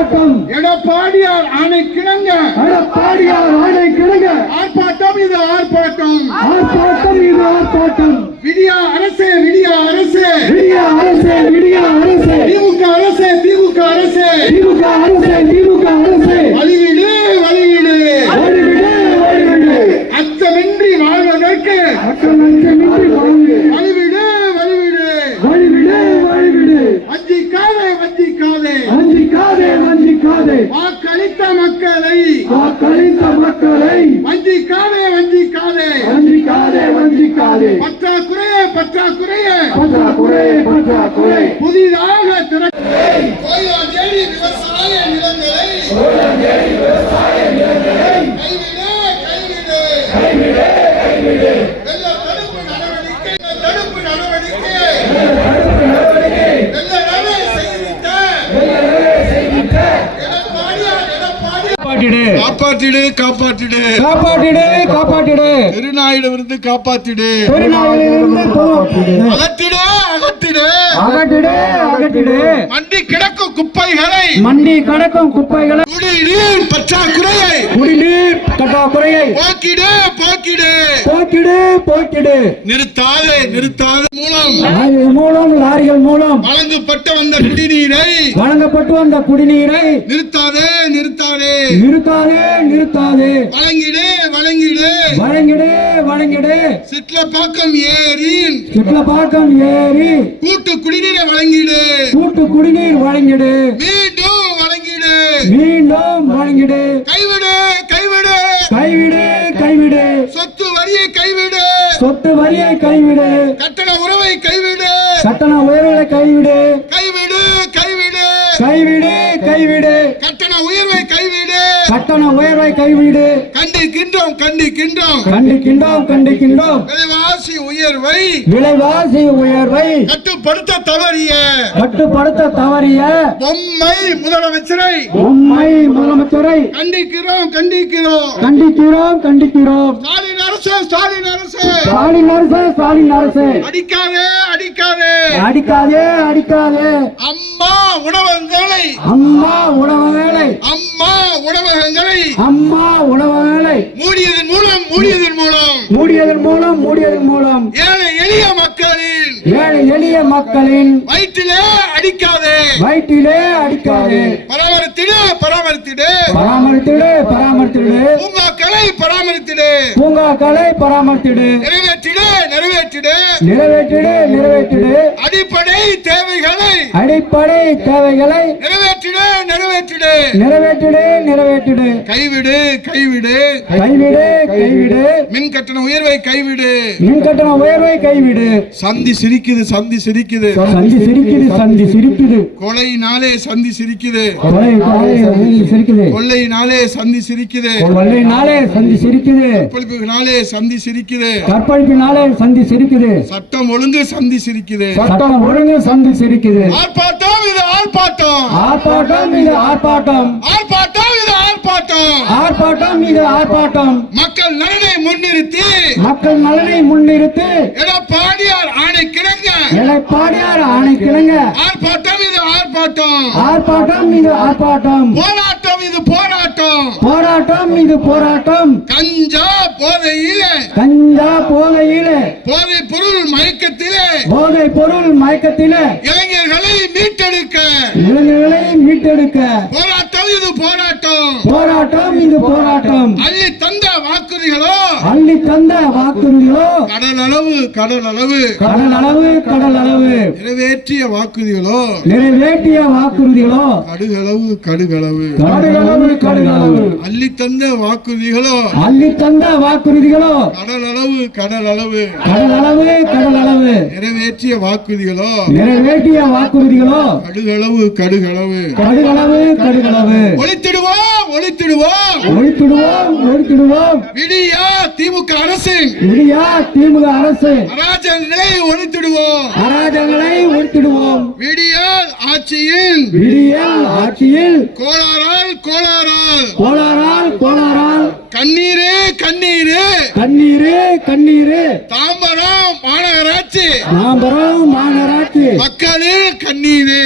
ஆர்ப்பாட்டம் எடப்பாடியார் ஆணை கிணங்க ஆர்ப்பாட்டம் இது ஆர்ப்பாட்டம் விடியா அரசே திமுக அரசே வழிவிடு அச்சமின்றி வாழ்வதற்கு வழிவிடு வஞ்சிக்காதே வாக்களித்த மக்களை வஞ்சிக்காதே பற்றாக்குறையே புதிதாக விவசாய நிலங்களை கைவிடு வெள்ள தடுப்பு நடவடிக்கை காப்பாற்றிடு திருநாயிடமிருந்து காப்பாற்றிடு அகற்றிடு மண்டி கிடக்கும் குப்பைகளை குடிநீர் பற்றாக்குறையை போக்கிடு நிறுத்தாதே மூலம் லாரிகள் மூலம் வழங்கப்பட்டு வந்த குடிநீரை நிறுத்தாதே வழங்கிடு சிட்லப்பாக்கம் ஏரி கூட்டு குடிநீரை வழங்கிடு மீண்டும் வழங்கிடு கைவிடு சொத்து வரியை கைவிடு கட்டண உறவை கைவிடு கட்டண உயர்வை கைவிடு கண்டிக்கின்றோம் விலைவாசி உயர்வை கட்டுப்படுத்த தவறிய பொம்மை முதலமைச்சரை கண்டிக்கிறோம் ஸ்டாலின் அரசு அடிக்காதே அம்மா உணவகங்களை மூடியதன் மூலம் ஏழை எளிய மக்களின் வயிற்றிலே அடிக்காதே பராமரித்திடு பூங்காக்களை பராமரித்திடு நிறைவேற்றிடு அடிப்படை தேவைகளை நிறைவேற்றிடு கைவிடு மின் கட்டண உயர்வை கைவிடு சந்தி சிரிக்குது கொலையினாலே சந்தி சிரிக்குது கொள்ளையினாலே சந்தி சிரிக்குது கற்பழிப்பினாலே சந்தி சிரிக்குது சட்டம் ஒழுங்கு சந்தி சிரிக்குது ஆர்ப்பாட்டம் இது ஆர்ப்பாட்டம் மக்கள் நலனை முன்னிறுத்தி எடப்பாடியார் ஆணை கிணங்க ஆர்ப்பாட்டம் இது ஆர்ப்பாட்டம் போராட்டம் கஞ்சா போதையிலே போதை பொருள் மயக்கத்திலே இளைஞர்களை மீட்டெடுக்க போராட்டம் இது அள்ளி தந்த வாக்குறுதிகளோ கடலளவு நிறைவேற்றிய வாக்குறுதிகளோ கடுகளவு அள்ளி தந்த வாக்குறுதிகளோ கடலளவு நிறைவேற்றிய வாக்குறுதிகளோ கடுகளவு ஒழித்திடுவோம் விடியா திமுக அரசின் அராஜகங்களை ஒழித்திடுவோம் விடியால் ஆட்சியில் கோளாறால் கண்ணீரே தாம்பரம் மாநகராட்சி ஆட்சி மக்களின் கண்ணீரே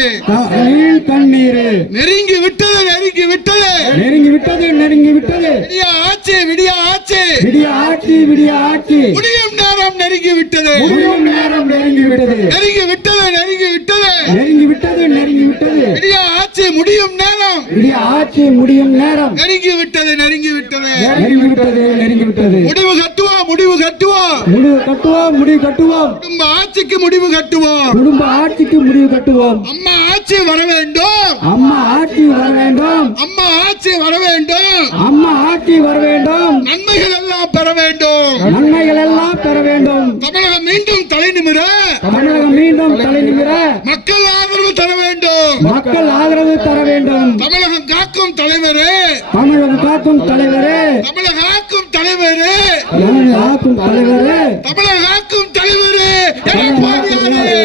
கண்ணீர் நெருங்கி விட்டது நெருங்கி விட்டது நெருங்கி விட்டது நெருங்கி விட்டது விடிய ஆட்சி விடிய ஆட்சி விடிய ஆட்சி விடிய ஆட்சி முடியும் நேரம் நெருங்கி விட்டது முடியும் நேரம் நெருங்கி விட்டது நெருங்கி விட்டது நெருங்கி விட்டது நெருங்கி விட்டது நெருங்கி விட்டது விடிய ஆட்சி முடியும் நேரம் விடிய ஆட்சி முடியும் நேரம் நெருங்கி விட்டது நெருங்கி விட்டது நெருங்கி விட்டது நெருங்கி விட்டது முடிவு கட்டுவோம் முடிவு கட்டுவோம் முடிவு கட்டுவோம் முடிவு கட்டுவோம் குடும்ப ஆட்சிக்கு முடிவு கட்டுவோம் குடும்ப ஆட்சிக்கு முடிவு கட்டுவோம் அம்மா ஆட்சி வர வேண்டும் அம்மா ஆட்சி வர வேண்டும் அம்மா ஆட்சி வர வேண்டும் அம்மா ஆட்சி வர வேண்டும் நன்மைகள் எல்லாம் பெற வேண்டும் நன்மைகள் எல்லாம் பெற வேண்டும் தமிழகம் மீண்டும் தலை நிமிர தமிழகம் மீண்டும் தலை நிமிர மக்கள் ஆதரவு தர வேண்டும் மக்கள் ஆதரவு தர வேண்டும் தமிழகம் காக்கும் தலைவரே தமிழகம் காக்கும் தலைவரே தமிழக ஆக்கும் தலைவரே தமிழகம் காக்கும் தலைவரே தமிழக ஆக்கும் தலைவரே எடப்பாடியாரே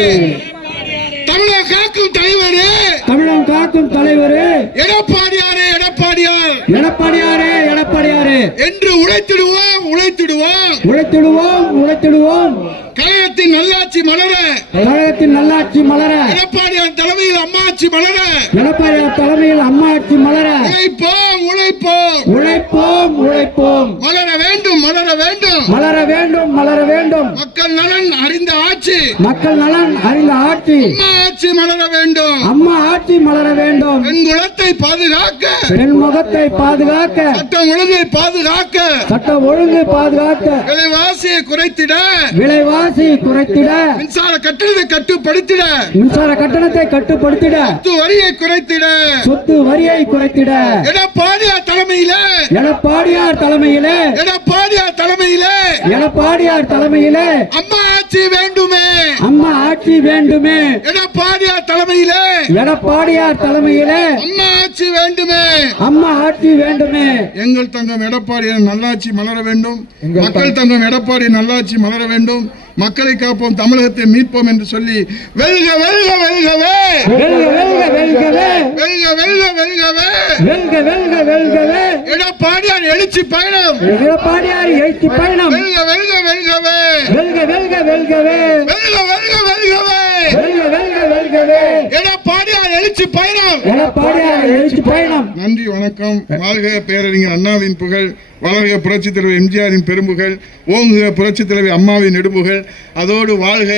தமிழக காக்கும் தலைவரே தமிழகம் காக்கும் தலைவரே எடப்பாடியாரே எடப்பாடியார் எடப்பாடியாரே எடப்பாடியாரே என்று உழைத்திடுவோம் உழைத்திடுவோம் உழைத்திடுவோம் உழைத்திடுவோம் கழகத்தின் நல்லாட்சி மலர கழகத்தின் நல்லாட்சி மலர எடப்பாடியார் தலைமையில் அம்மாட்சி மலர எடப்பாடியார் தலைமையில் அம்மா ஆட்சி மலர உழைப்போம் உழைப்போம் உழைப்போம் உழைப்போம் மலர வேண்டும் மலர வேண்டும் மலர வேண்டும் மலர வேண்டும் மக்கள் நலன் அறிந்த ஆட்சி மக்கள் நலன் அறிந்த ஆட்சி அம்மா ஆட்சி மலர வேண்டும் அம்மா ஆட்சி மலர வேண்டும் பெண் குலத்தை பாதுகாக்க பெண் முகத்தை பாதுகாக்க சட்டம் ஒழுங்கை பாதுகாக்க சட்ட ஒழுங்கு பாதுகாக்க விலைவாசியை குறைத்திட விலைவாசி குறைத்திட மின்சார கட்டணத்தை கட்டுப்படுத்திட மின்சார கட்டணத்தை கட்டுப்படுத்திட சொத்து வரியை குறைத்திட சொத்து வரியை குறைத்திட எடப்பாடியார் தலைமையிலே எடப்பாடியார் தலைமையிலே எடப்பாடியார் தலைமையிலே எடப்பாடியார் தலைமையிலே அம்மா ஆட்சி வேண்டுமே அம்மா ஆட்சி வேண்டுமே எடப்பாடியார் தலைமையிலே எடப்பாடியார் தலைமையிலே அம்மா ஆட்சி வேண்டுமே அம்மா ஆட்சி வேண்டுமே எங்கள் தங்கம் எடப்பாடியார் நல்லாட்சி மலர வேண்டும் மக்கள் தங்கம் எடப்பாடி நல்லாட்சி மலர வேண்டும் மக்களை காப்போம் தமிழகத்தை மீட்போம் என்று சொல்லி வெல்க வெல்க வெல்கவே வெல்க வெல்க வெல்கவே வெல்க வெல்க வெல்கவே வெல்க வெல்க வெல்கவே எடப்பாடியார் எழுச்சி பயணம் எடப்பாடியார் எழுச்சி பயணம் வெல்க வெல்க வெல்கவே வெல்க வெல்க வெல்கவே வெல்க வெல்க வெல்கவே வெல்க வெல்க வெல்கவே எடப்பாடியார் எழுச்சி பயணம் எடப்பாடியார் எழுச்சி பயணம். நன்றி வணக்கம். வாழ்க பேரறிஞர் அண்ணாவின் புகழ், வளர்க புரட்சித் தலைவர் எம்ஜிஆரின் பெரும்புகழ், ஓங்குக புரட்சித் தலைவர் அம்மாவின் நெடும்புகழ். அதோடு வாழ்க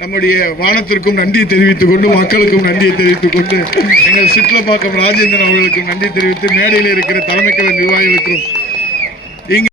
நம்முடைய வானத்திற்கும் நன்றி தெரிவித்துக் கொண்டு மக்களுக்கும் நன்றியை தெரிவித்துக் கொண்டு எங்கள் சிட்லப்பாக்கம் ராஜேந்திரன் அவர்களுக்கும் நன்றி தெரிவித்து மேடையில் இருக்கிற தலைமை கழக நிர்வாகிகளுக்கும்